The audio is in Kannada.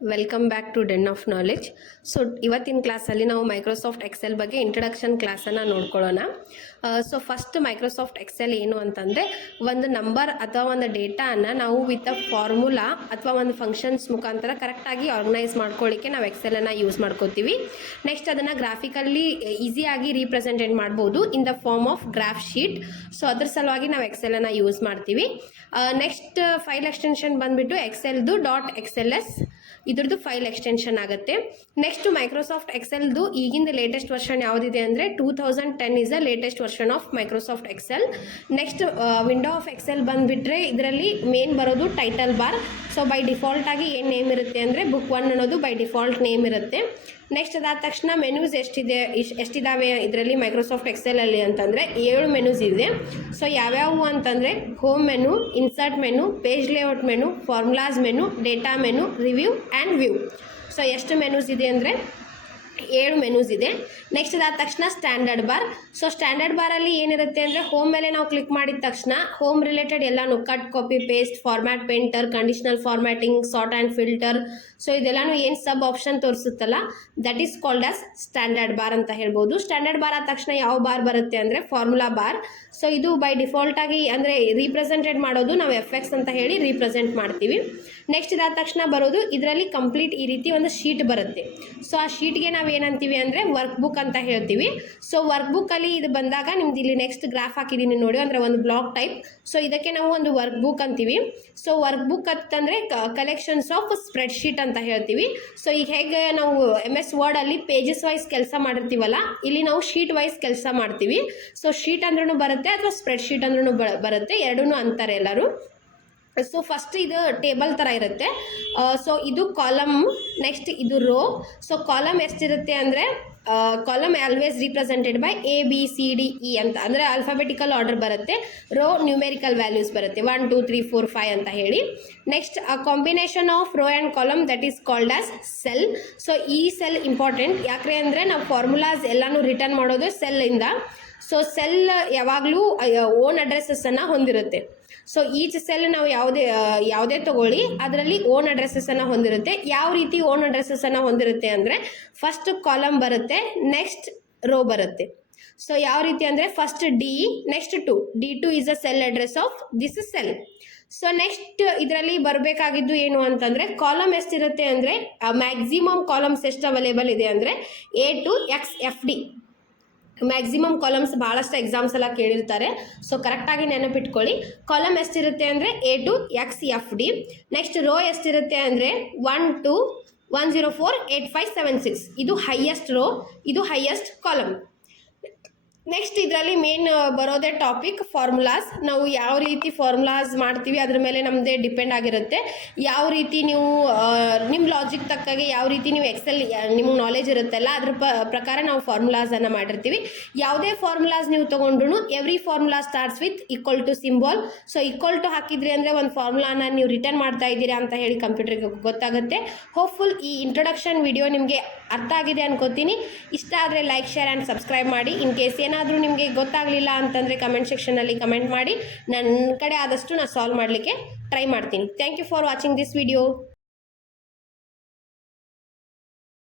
Welcome back to den of knowledge. So ಇವತ್ತಿನ ಕ್ಲಾಸಲ್ಲಿ ನಾವು ಮೈಕ್ರೋಸಾಫ್ಟ್ ಎಕ್ಸೆಲ್ ಬಗ್ಗೆ ಇಂಟ್ರಡಕ್ಷನ್ ಕ್ಲಾಸನ್ನು ನೋಡ್ಕೊಳ್ಳೋಣ. ಸೊ ಫಸ್ಟ್ ಮೈಕ್ರೋಸಾಫ್ಟ್ ಎಕ್ಸೆಲ್ ಏನು ಅಂತಂದರೆ, ಒಂದು ನಂಬರ್ ಅಥವಾ ಒಂದು ಡೇಟಾನ ನಾವು ವಿತ್ ಅ ಫಾರ್ಮುಲಾ ಅಥವಾ ಒಂದು ಫಂಕ್ಷನ್ಸ್ ಮುಖಾಂತರ ಕರೆಕ್ಟಾಗಿ ಆರ್ಗನೈಸ್ ಮಾಡ್ಕೊಳ್ಳಿಕ್ಕೆ ನಾವು ಎಕ್ಸೆಲನ್ನು ಯೂಸ್ ಮಾಡ್ಕೋತೀವಿ. ನೆಕ್ಸ್ಟ್ ಅದನ್ನು ಗ್ರಾಫಿಕಲ್ಲಿ ಈಸಿಯಾಗಿ ರೀಪ್ರೆಸೆಂಟೇಟ್ ಮಾಡ್ಬೋದು in the form of graph sheet. So ಅದ್ರ ಸಲುವಾಗಿ ನಾವು ಎಕ್ಸೆಲನ್ನು ಯೂಸ್ ಮಾಡ್ತೀವಿ. ನೆಕ್ಸ್ಟ್ ಫೈಲ್ ಎಕ್ಸ್ಟೆನ್ಷನ್ ಬಂದುಬಿಟ್ಟು ಎಕ್ಸೆಲ್ದು .xls ಇದ್ರದ್ದು ಫೈಲ್ ಎಕ್ಸ್ಟೆನ್ಷನ್ ಆಗುತ್ತೆ. ನೆಕ್ಸ್ಟ್ ಮೈಕ್ರೋಸಾಫ್ಟ್ ಎಕ್ಸೆಲ್ದು ಈಗಿಂದ ಲೇಟೆಸ್ಟ್ ವರ್ಷನ್ ಯಾವುದಿದೆ ಅಂದರೆ 2010 is the latest version of Microsoft Excel. Next window of Excel ಬಂದುಬಿಟ್ರೆ ಇದರಲ್ಲಿ ಮೇನ್ ಬರೋದು title bar. So by default ಆಗಿ ಏನು ನೇಮ್ ಇರುತ್ತೆ ಅಂದರೆ ಬುಕ್ 1 ಅನ್ನೋದು ಬೈ ಡಿಫಾಲ್ಟ್ ನೇಮ್ ಇರುತ್ತೆ. ನೆಕ್ಸ್ಟ್ ಅದಾದ ತಕ್ಷಣ ಮೆನ್ಯೂಸ್ ಎಷ್ಟಿದ್ದಾವೆ ಇದರಲ್ಲಿ ಮೈಕ್ರೋಸಾಫ್ಟ್ ಎಕ್ಸೆಲಲ್ಲಿ ಅಂತಂದರೆ 7 ಮೆನ್ಯೂಸ್ ಇದೆ. ಸೊ ಯಾವ್ಯಾವು ಅಂತಂದರೆ home menu, insert menu, page layout menu, formulas menu, data menu, review and view. So ಎಷ್ಟು ಮೆನ್ಯೂಸ್ ಇದೆ ಅಂದರೆ 7 ಮೆನ್ಯೂಸ್ ಇದೆ. ನೆಕ್ಸ್ಟ್ ಅದಾದ ತಕ್ಷಣ ಸ್ಟ್ಯಾಂಡರ್ಡ್ ಬಾರ್. ಸೊ ಸ್ಟ್ಯಾಂಡರ್ಡ್ ಬಾರಲ್ಲಿ ಏನಿರುತ್ತೆ ಅಂದರೆ ಹೋಮ್ ಮೇಲೆ ನಾವು ಕ್ಲಿಕ್ ಮಾಡಿದ ತಕ್ಷಣ ಹೋಮ್ ರಿಲೇಟೆಡ್ ಎಲ್ಲಾನು cut, copy, paste, format, painter, conditional formatting, sort and filter, so ಇದೆಲ್ಲಾನು ಏನು ಸಬ್ ಆಪ್ಷನ್ ತೋರಿಸುತ್ತಲ್ಲ that is called as standard bar ಅಂತ ಹೇಳ್ಬೋದು. ಸ್ಟ್ಯಾಂಡರ್ಡ್ ಬಾರ್ ಆದ ತಕ್ಷಣ ಯಾವ ಬಾರ್ ಬರುತ್ತೆ ಅಂದರೆ ಫಾರ್ಮುಲಾ ಬಾರ್. ಸೊ ಇದು ಬೈ ಡಿಫಾಲ್ಟ್ ಆಗಿ ಅಂದರೆ ರೀಪ್ರೆಸೆಂಟೆಡ್ ಮಾಡೋದು ನಾವು FX ಅಂತ ಹೇಳಿ ರೀಪ್ರೆಸೆಂಟ್ ಮಾಡ್ತೀವಿ. ನೆಕ್ಸ್ಟ್ ಇದಾದ ತಕ್ಷಣ ಬರೋದು ಇದರಲ್ಲಿ ಕಂಪ್ಲೀಟ್ ಈ ರೀತಿ ಒಂದು ಶೀಟ್ ಬರುತ್ತೆ. ಸೊ ಆ ಶೀಟ್ಗೆ ನಾವು ಏನಂತೀವಿ ಅಂದರೆ ವರ್ಕ್ ಬುಕ್ ಅಂತ ಹೇಳ್ತೀವಿ. ಸೊ ವರ್ಕ್ ಬುಕ್ಕಲ್ಲಿ ಇದು ಬಂದಾಗ ನಿಮ್ದು ಇಲ್ಲಿ ನೆಕ್ಸ್ಟ್ ಗ್ರಾಫ್ ಹಾಕಿದ್ದೀನಿ ನೋಡಿ, ಅಂದರೆ ಒಂದು ಬ್ಲಾಕ್ ಟೈಪ್. ಸೊ ಇದಕ್ಕೆ ನಾವು ಒಂದು ವರ್ಕ್ ಬುಕ್ ಅಂತೀವಿ. ಸೊ ವರ್ಕ್ ಬುಕ್ ಅಂತಂದರೆ ಕಲೆಕ್ಷನ್ಸ್ ಆಫ್ ಸ್ಪ್ರೆಡ್ ಶೀಟ್ ಅಂತ ಹೇಳ್ತೀವಿ. ಸೊ ಈಗ ಹೇಗೆ ನಾವು MS ವರ್ಡಲ್ಲಿ ಪೇಜಸ್ ವೈಸ್ ಕೆಲಸ ಮಾಡಿರ್ತೀವಲ್ಲ, ಇಲ್ಲಿ ನಾವು ಶೀಟ್ ವೈಸ್ ಕೆಲಸ ಮಾಡ್ತೀವಿ. ಸೊ ಶೀಟ್ ಅಂದ್ರೂ ಬರುತ್ತೆ ಅಥವಾ ಸ್ಪ್ರೆಡ್ ಶೀಟ್ ಅಂದ್ರೂ ಬರುತ್ತೆ, ಎರಡೂ ಅಂತಾರೆ ಎಲ್ಲರೂ. ಸೊ ಫಸ್ಟ್ ಇದು ಟೇಬಲ್ ಥರ ಇರುತ್ತೆ. ಸೊ ಇದು ಕಾಲಮ್, ನೆಕ್ಸ್ಟ್ ಇದು ರೋ. ಸೊ ಕಾಲಮ್ ಎಷ್ಟಿರುತ್ತೆ ಅಂದರೆ column always represented by ABCDE ಅಂತ, ಅಂದರೆ ಆಲ್ಫಾಬೆಟಿಕಲ್ ಆರ್ಡರ್ ಬರುತ್ತೆ. ರೋ ನ್ಯೂಮೆರಿಕಲ್ ವ್ಯಾಲ್ಯೂಸ್ ಬರುತ್ತೆ 1 2 3 4 5 ಅಂತ ಹೇಳಿ. Next combination of row and column that is called as cell. So ಈ ಸೆಲ್ ಇಂಪಾರ್ಟೆಂಟ್ ಯಾಕೆ ಅಂದರೆ ನಾವು ಫಾರ್ಮುಲಾಸ್ ಎಲ್ಲನೂ ರಿಟರ್ನ್ ಮಾಡೋದು ಸೆಲ್ಲಿಂದ. ಸೊ ಸೆಲ್ ಯಾವಾಗಲೂ ಓನ್ ಅಡ್ರೆಸ್ಸನ್ನು ಹೊಂದಿರುತ್ತೆ. ಸೊ ಈಚ್ ಸೆಲ್ ನಾವು ಯಾವುದೇ ತಗೊಳ್ಳಿ ಅದರಲ್ಲಿ ಓನ್ ಅಡ್ರೆಸ್ಸನ್ನು ಹೊಂದಿರುತ್ತೆ. ಯಾವ ರೀತಿ ಓನ್ ಅಡ್ರೆಸ್ಸನ್ನು ಹೊಂದಿರುತ್ತೆ ಅಂದರೆ ಫಸ್ಟ್ ಕಾಲಮ್ ಬರುತ್ತೆ, ನೆಕ್ಸ್ಟ್ ರೋ ಬರುತ್ತೆ. ಸೊ ಯಾವ ರೀತಿ ಅಂದರೆ first D, next 2. D2 is a cell address of this cell. So next ಇದರಲ್ಲಿ ಬರಬೇಕಾಗಿದ್ದು ಏನು ಅಂತಂದರೆ ಕಾಲಮ್ ಎಷ್ಟಿರುತ್ತೆ ಅಂದರೆ ಮ್ಯಾಕ್ಸಿಮಮ್ ಕಾಲಮ್ಸ್ ಎಷ್ಟು ಅವೈಲೇಬಲ್ ಇದೆ ಅಂದರೆ A to XFD. Maximum columns ಭಾಳಷ್ಟು ಎಕ್ಸಾಮ್ಸ್ ಎಲ್ಲ ಕೇಳಿರ್ತಾರೆ. ಸೊ ಕರೆಕ್ಟಾಗಿ ನೆನಪಿಟ್ಕೊಳ್ಳಿ. ಕಾಲಮ್ ಎಷ್ಟಿರುತ್ತೆ ಅಂದರೆ A to XFD. Next row ಎಷ್ಟಿರುತ್ತೆ ಅಂದರೆ 1 2 104 8 5 7 6. ಇದು ಹೈಯೆಸ್ಟ್ ರೋ, ಇದು ಹೈಯೆಸ್ಟ್ ಕಾಲಮ್. ನೆಕ್ಸ್ಟ್ ಇದರಲ್ಲಿ ಮೇನ್ ಬರೋದೇ ಟಾಪಿಕ್ ಫಾರ್ಮುಲಾಸ್. ನಾವು ಯಾವ ರೀತಿ ಫಾರ್ಮುಲಾಸ್ ಮಾಡ್ತೀವಿ ಅದ್ರ ಮೇಲೆ ನಮ್ಮದೇ ಡಿಪೆಂಡ್ ಆಗಿರುತ್ತೆ. ಯಾವ ರೀತಿ ನೀವು ನಿಮ್ಮ ಲಾಜಿಕ್ ತಕ್ಕಾಗೆ ಯಾವ ರೀತಿ ನೀವು ಎಕ್ಸೆಲ್ ನಿಮ್ಗೆ ನಾಲೆಜ್ ಇರುತ್ತಲ್ಲ ಅದ್ರ ಪ್ರಕಾರ ನಾವು ಫಾರ್ಮುಲಾಸನ್ನು ಮಾಡಿರ್ತೀವಿ. ಯಾವುದೇ ಫಾರ್ಮುಲಾಸ್ ನೀವು ತೊಗೊಂಡ್ರು every formula starts with equal to symbol. So equal to ಹಾಕಿದ್ರಿ ಅಂದರೆ ಒಂದು ಫಾರ್ಮುಲಾನ ನೀವು ರಿಟರ್ನ್ ಮಾಡ್ತಾ ಇದ್ದೀರಾ ಅಂತ ಹೇಳಿ ಕಂಪ್ಯೂಟರ್ಗೆ ಗೊತ್ತಾಗುತ್ತೆ. ಹೋಪ್ಫುಲ್ ಈ ಇಂಟ್ರೊಡಕ್ಷನ್ ವಿಡಿಯೋ ನಿಮಗೆ ಅರ್ಥ ಆಗಿದೆ ಅನ್ಕೋತೀನಿ. ಇಷ್ಟ ಆದರೆ ಲೈಕ್, ಶೇರ್ ಆ್ಯಂಡ್ ಸಬ್ಸ್ಕ್ರೈಬ್ ಮಾಡಿ. ಇನ್ ಕೇಸ್ ಏನಾದರೂ ನಿಮಗೆ ಗೊತ್ತಾಗಲಿಲ್ಲ ಅಂತಂದರೆ ಕಮೆಂಟ್ ಸೆಕ್ಷನಲ್ಲಿ ಕಮೆಂಟ್ ಮಾಡಿ. ನನ್ನ ಕಡೆ ಆದಷ್ಟು ನಾನು ಸಾಲ್ವ್ ಮಾಡಲಿಕ್ಕೆ ಟ್ರೈ ಮಾಡ್ತೀನಿ. Thank you for watching this video.